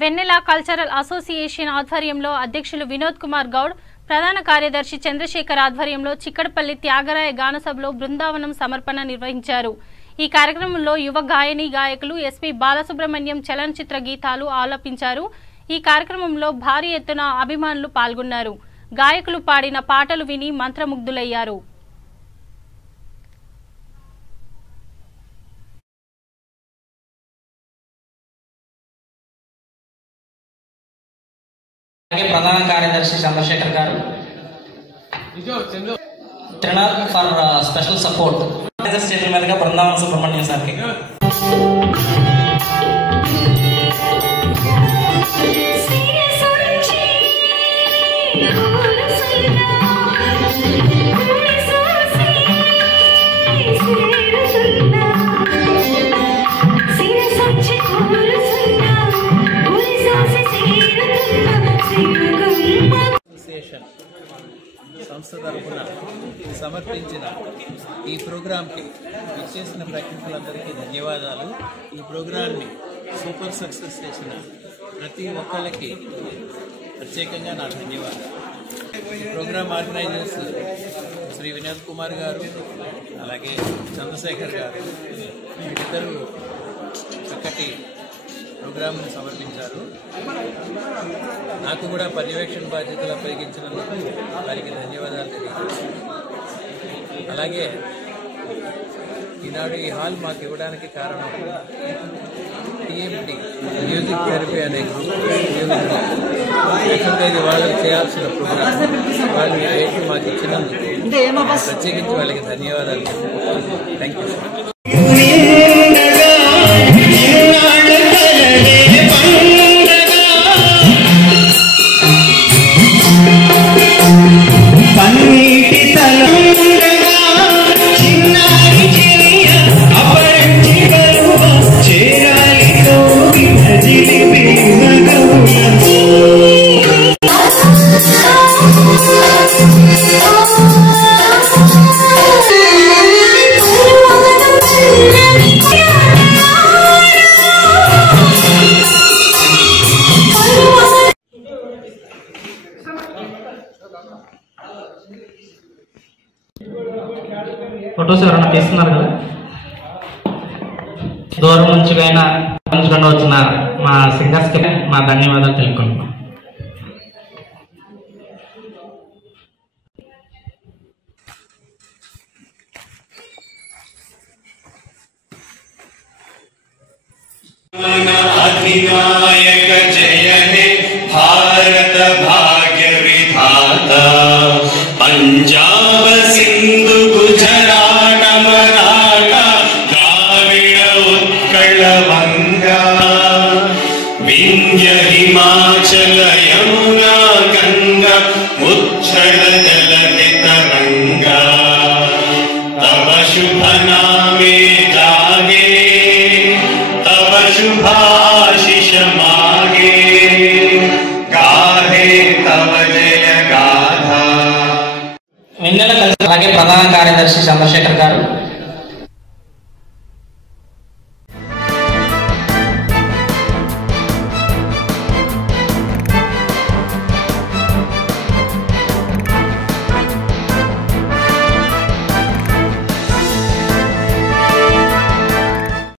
వెన్నెల cultural association ఆధ్వర్యంలో అధ్యక్షులు వినోద్ కుమార్ గౌడ్, ప్రధాన కార్యదర్శి చంద్రశేఖర్ ఆధ్వర్యంలో చిక్కడపల్లి త్యాగరాయ గానసభలో బృందావనం సమర్పణ నిర్వహించారు. ఈ కార్యక్రమంలో యువ గాయని గాయకులు ఎస్పీ బాలసుబ్రహ్మణ్యం చలనచిత్ర గీతాలు ఆలపించారు. ఈ కార్యక్రమంలో భారీ ఎత్తున అభిమానులు పాల్గొన్నారు. గాయకులు పాడిన పాటలు విని మంత్రముగ్ధులయ్యారు. ప్రధాన కార్యదర్శి చంద్రశేఖర్ గారు, ట్రైనర్ ఫర్ స్పెషల్ సపోర్ట్ చేతుల మీదుగా బృందావన సుబ్రహ్మణ్యం సార్కి సంస్థ తరఫున సమర్పించిన ఈ ప్రోగ్రాంకి ఇచ్చేసిన ప్రేక్షకులందరికీ ధన్యవాదాలు. ఈ ప్రోగ్రాంని సూపర్ సక్సెస్ చేసిన ప్రతి ఒక్కరికి ప్రత్యేకంగా నా ధన్యవాదాలు. ఈ ప్రోగ్రాం ఆర్గనైజర్స్ శ్రీ వినోద్ కుమార్ గారు, అలాగే చంద్రశేఖర్ గారు, ఇద్దరు చక్కటి ప్రోగ్రాంను సమర్పించారు. నాకు కూడా పర్యవేక్షణ బాధ్యతలు అప్పగించినందుకు వారికి ధన్యవాదాలు తెలియజేస్తున్నాను. అలాగే ఈనాడు ఈ హాల్ మాకు ఇవ్వడానికి కారణం టీఎంటీ మ్యూజిక్ థెరపీ అనే గ్రూప్. యాక్చువల్గా వాళ్ళు చేయాల్సిన ప్రోగ్రాం వాళ్ళు చేసి మాకు ఇచ్చినందుకు ప్రత్యేకించి వాళ్ళకి ధన్యవాదాలు. Thank you. ఫొటోస్ ఎవరైనా తీస్తున్నారు కదా, దూరం నుంచి అయినా వచ్చిన మా సింగర్స్కి మా ధన్యవాదాలు తెలుపుకుంటున్నాం. అధినాయక జయ హే భారత భాగ్య విధాత, పంజాబ సింధు గుజరాట మరాఠ ద్రావిడ ఉత్కళ వంగా, వింధ్య హిమాచల యమునా గంగా ఉచ్ఛల జలధి తరంగా, తవ శుభ నామే జాగే తవ శుభాశిష మాగే, గాహే తవ జయ గాథా. వెన్నెల కల్చరల్ అలాగే ప్రధాన కార్యదర్శి చంద్రశేఖర్ గారు,